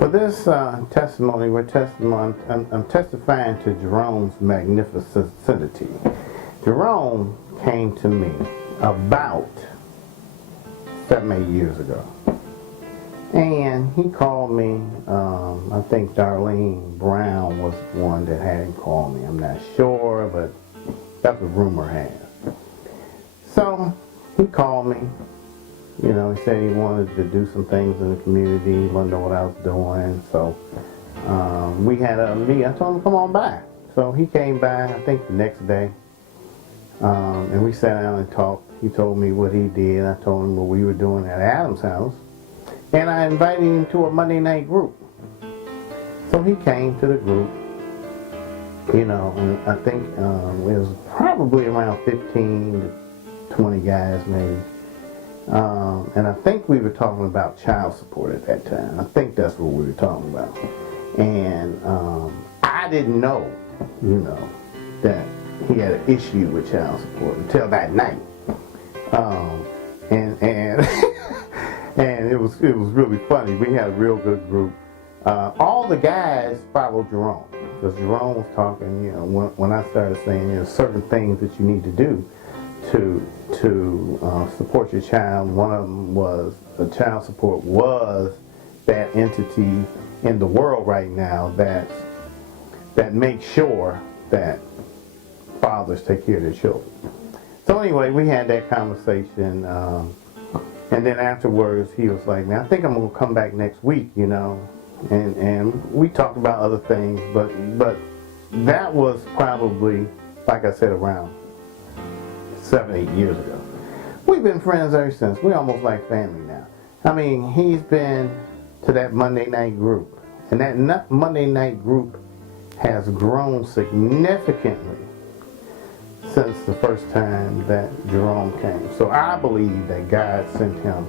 For this testimony, I'm testifying to Jerome's magnificentity. Jerome came to me about 7-8 years ago. And he called me, I think Darlene Brown was the one that had him call me. I'm not sure, but that's what rumor has. So he called me. You know, he said he wanted to do some things in the community. He wanted to know what I was doing. So we had a meeting. I told him, come on by. So he came by, I think the next day. And we sat down and talked. He told me what he did. I told him what we were doing at Adam's house. And I invited him to a Monday night group. So he came to the group, you know, and I think it was probably around 15 to 20 guys maybe. And I think we were talking about child support at that time. I think that's what we were talking about. And I didn't know, you know, that he had an issue with child support until that night. And it was really funny. We had a real good group. All the guys followed Jerome because Jerome was talking. You know, when I started saying there's certain things that you need to do to support your child. One of them was child support was that entity in the world right now that makes sure that fathers take care of their children. So anyway, we had that conversation. And then afterwards, he was like, man, I think I'm going to come back next week, you know. And we talked about other things, but that was probably, like I said, around 7-8 years ago. We've been friends ever since. We're almost like family now. I mean, he's been to that Monday night group. And that Monday night group has grown significantly since the first time that Jerome came. So I believe that God sent him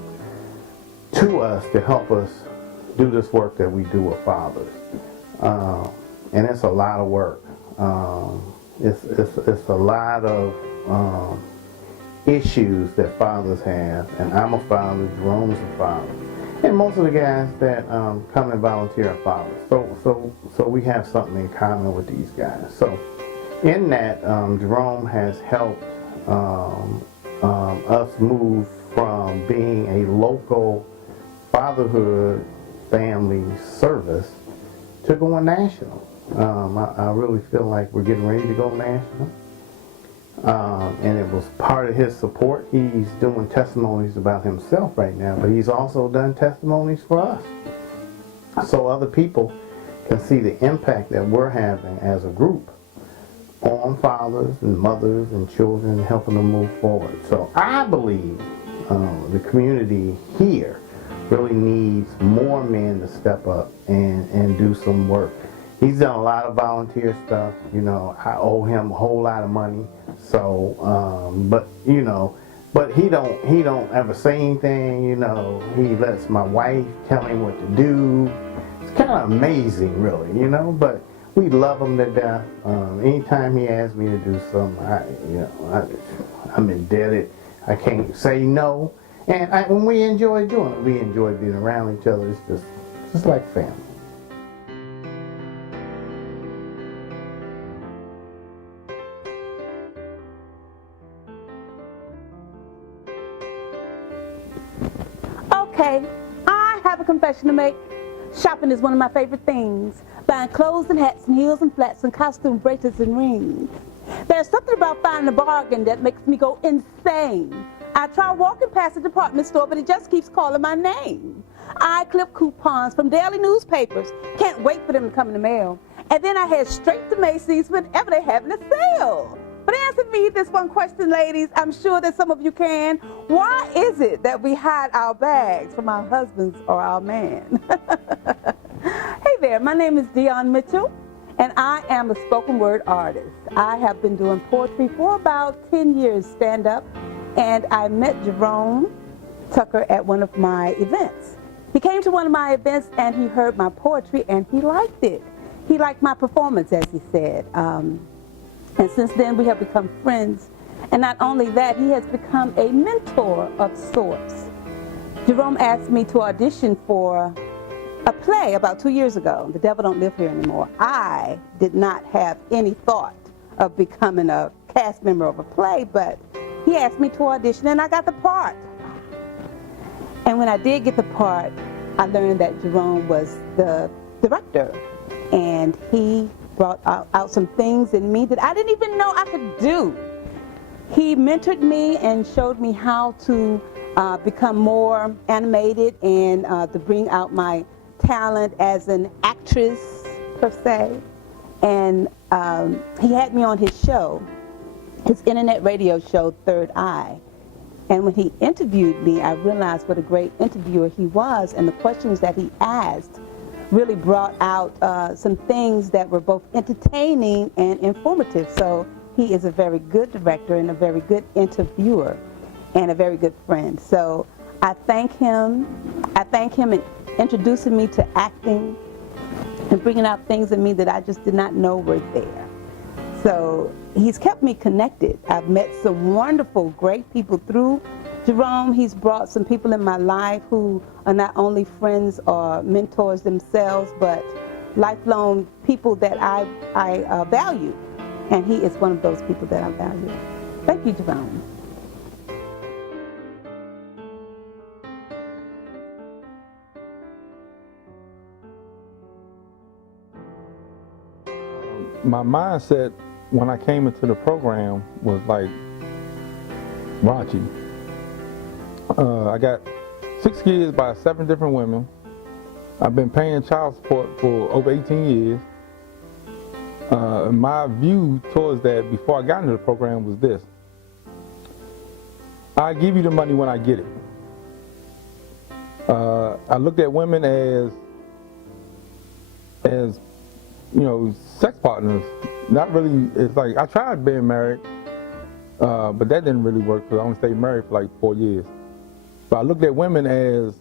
to us to help us do this work that we do with fathers. And it's a lot of work. It's a lot of issues that fathers have. And I'm a father, Jerome's a father. And most of the guys that come and volunteer are fathers. So we have something in common with these guys. So in that, Jerome has helped us move from being a local fatherhood family service to going national. I really feel like we're getting ready to go national. And it was part of his support. He's doing testimonies about himself right now, but he's also done testimonies for us. So other people can see the impact that we're having as a group on fathers and mothers and children, and helping them move forward. So I believe the community here really needs more men to step up and do some work. He's done a lot of volunteer stuff. You know, I owe him a whole lot of money. So, but you know, but he don't ever say anything. You know, he lets my wife tell him what to do. It's kind of amazing, really. You know, but we love him to death. Anytime he asks me to do something, I'm indebted. I can't say no. And when we enjoy doing it, we enjoy being around each other. It's just like family. Okay, I have a confession to make. Shopping is one of my favorite things. Buying clothes and hats and heels and flats and costume bracelets and rings. There's something about finding a bargain that makes me go insane. I try walking past the department store, but it just keeps calling my name. I clip coupons from daily newspapers. Can't wait for them to come in the mail. And then I head straight to Macy's whenever they're having a sale. But answer me this one question, ladies. I'm sure that some of you can. Why is it that we hide our bags from our husbands or our man? Hey there, my name is Dion Mitchell, and I am a spoken word artist. I have been doing poetry for about 10 years, stand up, and I met Jerome Tucker at one of my events. He came to one of my events and he heard my poetry and he liked it. He liked my performance, as he said. And since then we have become friends. And not only that, he has become a mentor of sorts. Jerome asked me to audition for a play about 2 years ago, The Devil Don't Live Here Anymore. I did not have any thought of becoming a cast member of a play, but he asked me to audition and I got the part. And when I did get the part, I learned that Jerome was the director, and he brought out some things in me that I didn't even know I could do. He mentored me and showed me how to become more animated and to bring out my talent as an actress, per se. And he had me on his show, his internet radio show, Third Eye. And when he interviewed me, I realized what a great interviewer he was, and the questions that he asked really brought out some things that were both entertaining and informative. So he is a very good director and a very good interviewer and a very good friend. So I thank him. I thank him in introducing me to acting and bringing out things in me that I just did not know were there. So he's kept me connected. I've met some wonderful, great people through Jerome. He's brought some people in my life who are not only friends or mentors themselves, but lifelong people that I value. And he is one of those people that I value. Thank you, Jerome. My mindset when I came into the program was like raunchy. I got 6 kids by 7 different women. I've been paying child support for over 18 years. My view towards that before I got into the program was this: I give you the money when I get it. I looked at women as you know, sex partners. Not really. It's like I tried being married, but that didn't really work because I only stayed married for like 4 years. But I looked at women as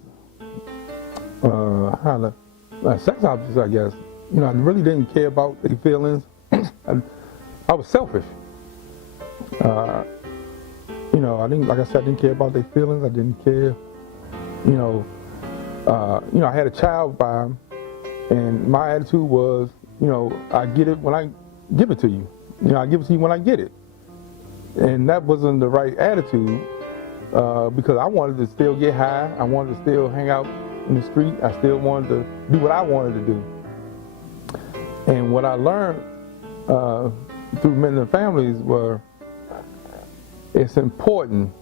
sex objects, I guess. You know, I really didn't care about their feelings. I was selfish. You know, I didn't, like I said, I didn't care about their feelings. I didn't care. You know, I had a child by them, and my attitude was, you know, I get it when I give it to you. You know, I give it to you when I get it. And that wasn't the right attitude because I wanted to still get high. I wanted to still hang out in the street. I still wanted to do what I wanted to do. And what I learned through Men and Families were it's important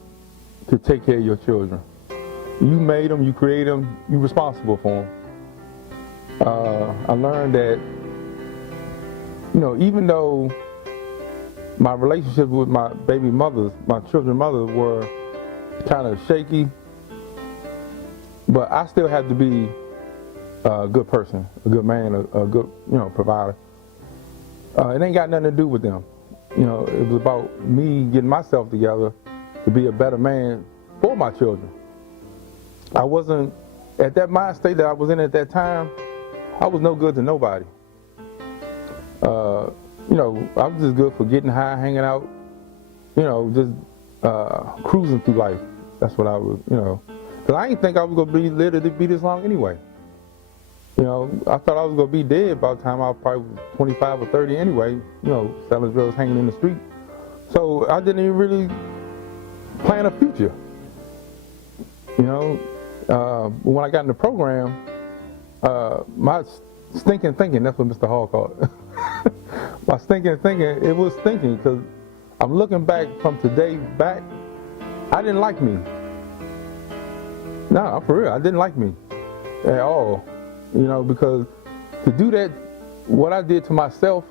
to take care of your children. You made them, you created them, you're responsible for them. I learned that, you know, even though my relationship with my baby mothers, my children's mothers, were kind of shaky, but I still had to be a good person, a good man, a good, you know, provider. It ain't got nothing to do with them. You know, it was about me getting myself together to be a better man for my children. I wasn't, at that mind state that I was in at that time, I was no good to nobody. You know, I was just good for getting high, hanging out, you know, just cruising through life. That's what I was, you know. Because I didn't think I was going to live to be this long anyway. You know, I thought I was going to be dead by the time I was probably 25 or 30 anyway, you know, selling drugs, hanging in the street. So I didn't even really plan a future. You know, when I got in the program, my stinking thinking, that's what Mr. Hall called it. My stinking thinking, it was thinking, because I'm looking back from today back, I didn't like me. No, for real, I didn't like me at all. You know, because to do that, what I did to myself,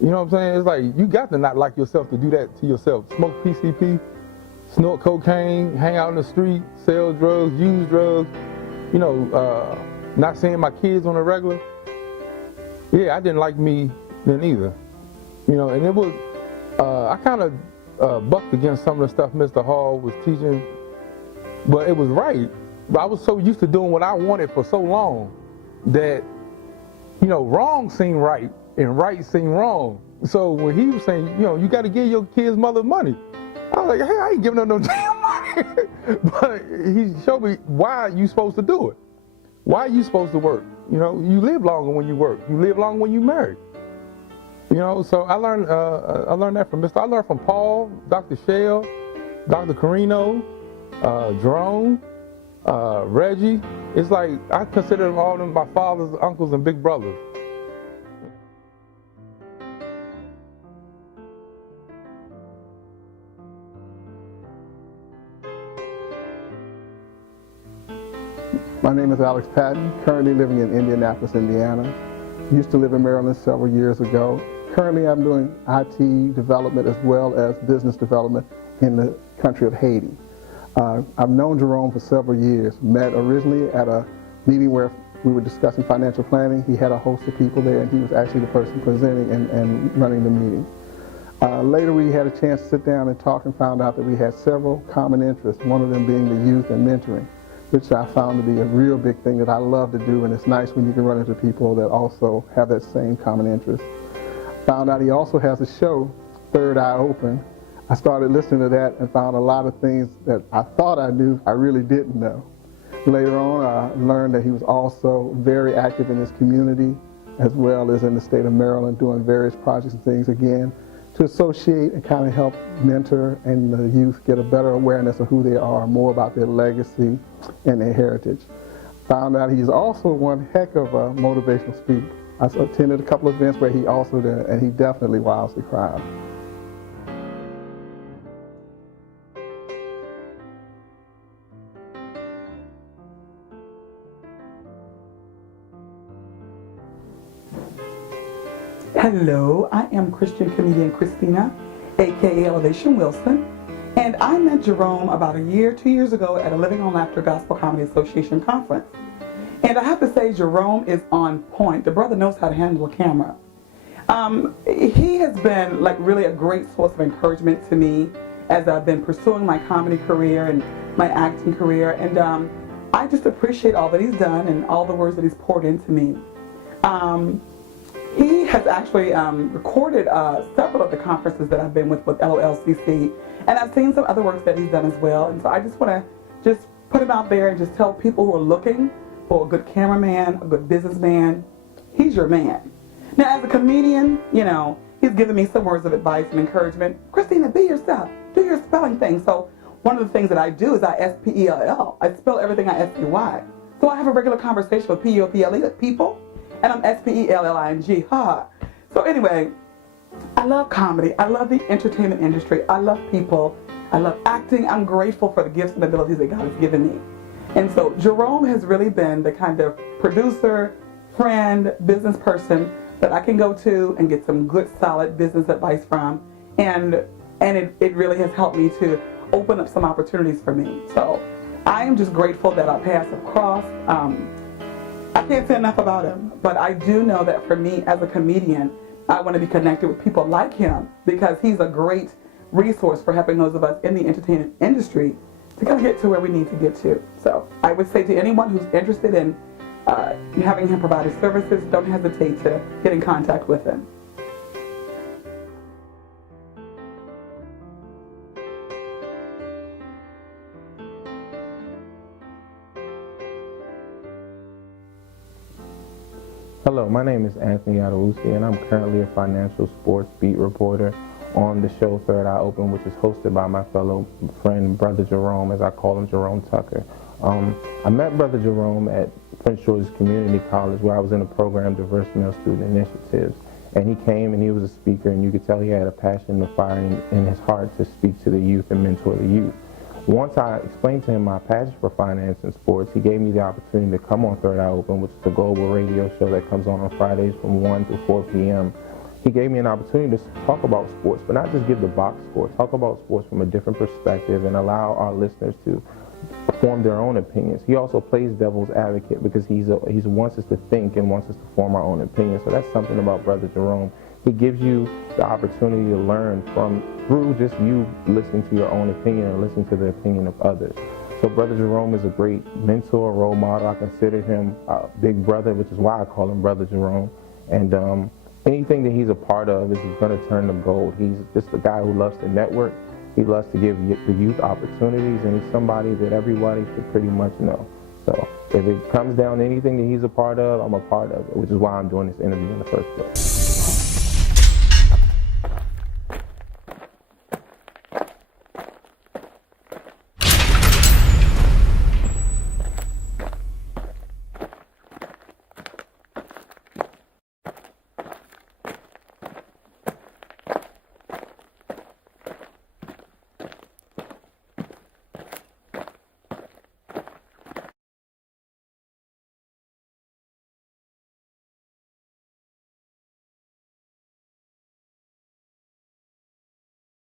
you know what I'm saying? It's like, you got to not like yourself to do that to yourself. Smoke PCP, snort cocaine, hang out in the street, sell drugs, use drugs, you know, not seeing my kids on a regular. Yeah, I didn't like me then either. You know, and it was, I kind of bucked against some of the stuff Mr. Hall was teaching, but it was right. But I was so used to doing what I wanted for so long that, you know, wrong seemed right and right seemed wrong. So when he was saying, you know, you got to give your kid's mother money, I was like, hey, I ain't giving her no damn money. But he showed me why you supposed to do it. Why are you supposed to work? You know, you live longer when you work. You live longer when you marry. You know, so I learned that from Mr. I learned from Paul, Dr. Shell, Dr. Carino, Jerome, Reggie. It's like I consider them all my fathers, uncles, and big brothers. My name is Alex Patton, currently living in Indianapolis, Indiana. Used to live in Maryland several years ago. Currently I'm doing IT development as well as business development in the country of Haiti. I've known Jerome for several years. Met originally at a meeting where we were discussing financial planning. He had a host of people there and he was actually the person presenting and running the meeting. Later we had a chance to sit down and talk and found out that we had several common interests, one of them being the youth and mentoring, which I found to be a real big thing that I love to do, and it's nice when you can run into people that also have that same common interest. Found out he also has a show, Third Eye Open. I started listening to that and found a lot of things that I thought I knew, I really didn't know. Later on, I learned that he was also very active in his community, as well as in the state of Maryland, doing various projects and things, again, to associate and kind of help mentor and the youth get a better awareness of who they are, more about their legacy and their heritage. Found out he's also one heck of a motivational speaker. I attended a couple of events where he also did, and he definitely wows the crowd. Hello, I am Christian comedian Christina, aka Elevation Wilson, and I met Jerome about 2 years ago at a Living on Laughter Gospel Comedy Association conference. And I have to say, Jerome is on point. The brother knows how to handle a camera. He has been like really a great source of encouragement to me as I've been pursuing my comedy career and my acting career, and I just appreciate all that he's done and all the words that he's poured into me. He has actually recorded several of the conferences that I've been with LOLCC, and I've seen some other works that he's done as well. And so I just want to just put him out there and just tell people who are looking for a good cameraman, a good businessman, he's your man. Now, as a comedian, you know, he's given me some words of advice and encouragement. Christina, be yourself. Do your spelling thing. So one of the things that I do is I S-P-E-L-L. I spell everything I S-P-Y. So I have a regular conversation with P-U-P-L-E, people, and I'm S-P-E-L-L-I-N-G, ha. So anyway, I love comedy. I love the entertainment industry. I love people. I love acting. I'm grateful for the gifts and abilities that God has given me. And so Jerome has really been the kind of producer, friend, business person that I can go to and get some good, solid business advice from. And it really has helped me to open up some opportunities for me. So I am just grateful that our paths have crossed. I can't say enough about him, but I do know that for me as a comedian, I want to be connected with people like him because he's a great resource for helping those of us in the entertainment industry to kind of get to where we need to get to. So I would say to anyone who's interested in having him provide his services, don't hesitate to get in contact with him. Hello, my name is Anthony Adewusi, and I'm currently a financial sports beat reporter on the show Third Eye Open, which is hosted by my fellow friend, Brother Jerome, as I call him, Jerome Tucker. I met Brother Jerome at Prince George's Community College, where I was in a program, Diverse Male Student Initiatives. And he came and he was a speaker, and you could tell he had a passion, a fire in his heart to speak to the youth and mentor the youth. Once I explained to him my passion for finance and sports, he gave me the opportunity to come on Third Eye Open, which is a global radio show that comes on Fridays from 1 to 4 p.m. He gave me an opportunity to talk about sports, but not just give the box score, talk about sports from a different perspective and allow our listeners to form their own opinions. He also plays devil's advocate because he wants us to think and wants us to form our own opinions. So that's something about Brother Jerome. He gives you the opportunity to learn through just you listening to your own opinion and listening to the opinion of others. So Brother Jerome is a great mentor, role model. I consider him a big brother, which is why I call him Brother Jerome. And anything that he's a part of is going to turn to gold. He's just a guy who loves to network. He loves to give the youth opportunities, and he's somebody that everybody should pretty much know. So if it comes down to anything that he's a part of, I'm a part of it, which is why I'm doing this interview in the first place.